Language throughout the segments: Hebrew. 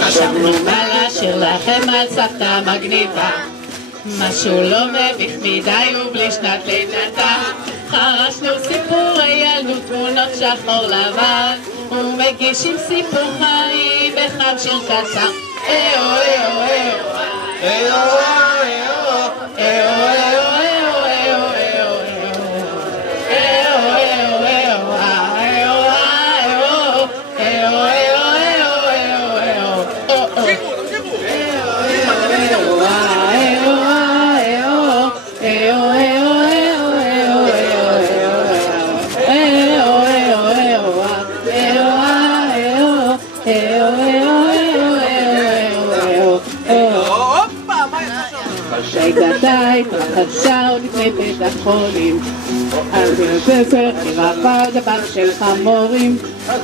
חשבנו מה לשיר לכם על סבתא מגניבה, משהו לא מביך מדי ובלי שנת לידתה. חרשנו סיפורי ילדות, תמונות שחור לבן, ומגישים סיפור חיים בחם שיר קצר. איו איו איו איו איו איו שהגעתה התרחשה עוד לפני בית החולים, על בספר נראה דבר של חמורים,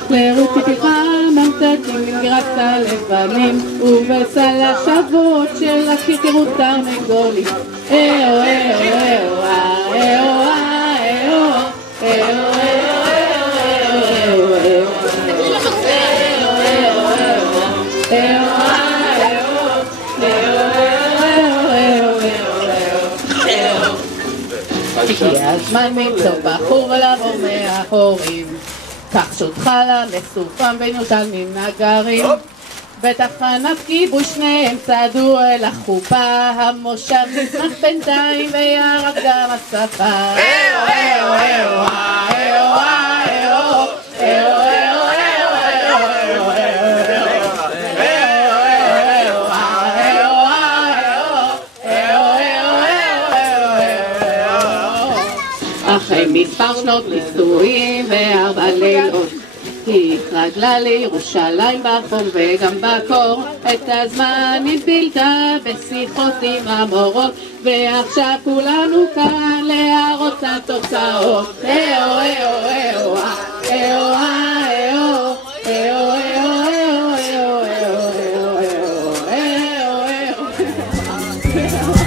לרוץ תפתחה ממתקים מגרצת הלבנים, ובסל השבועות של השקרות תרנגולים. איו איו איו איו איו איו הגיע הזמן למצוא בחור ולעבור מההורים, קח שוטך למסופם ונותן מן הגרים. בתחנת כיבוש שניהם צעדו אל החופה, המושב נשמח בינתיים וירד גם השפה. איו איו איו איו איו איו אחרי מספר שנות נישואים ו4 לילות, היא התרגלה לירושלים בחום וגם בקור, את הזמן היא בילתה בשיחות עם המורות, ועכשיו כולנו כאן להראות את התוצאות. איו איו איו איו איו איו איו איו איו איו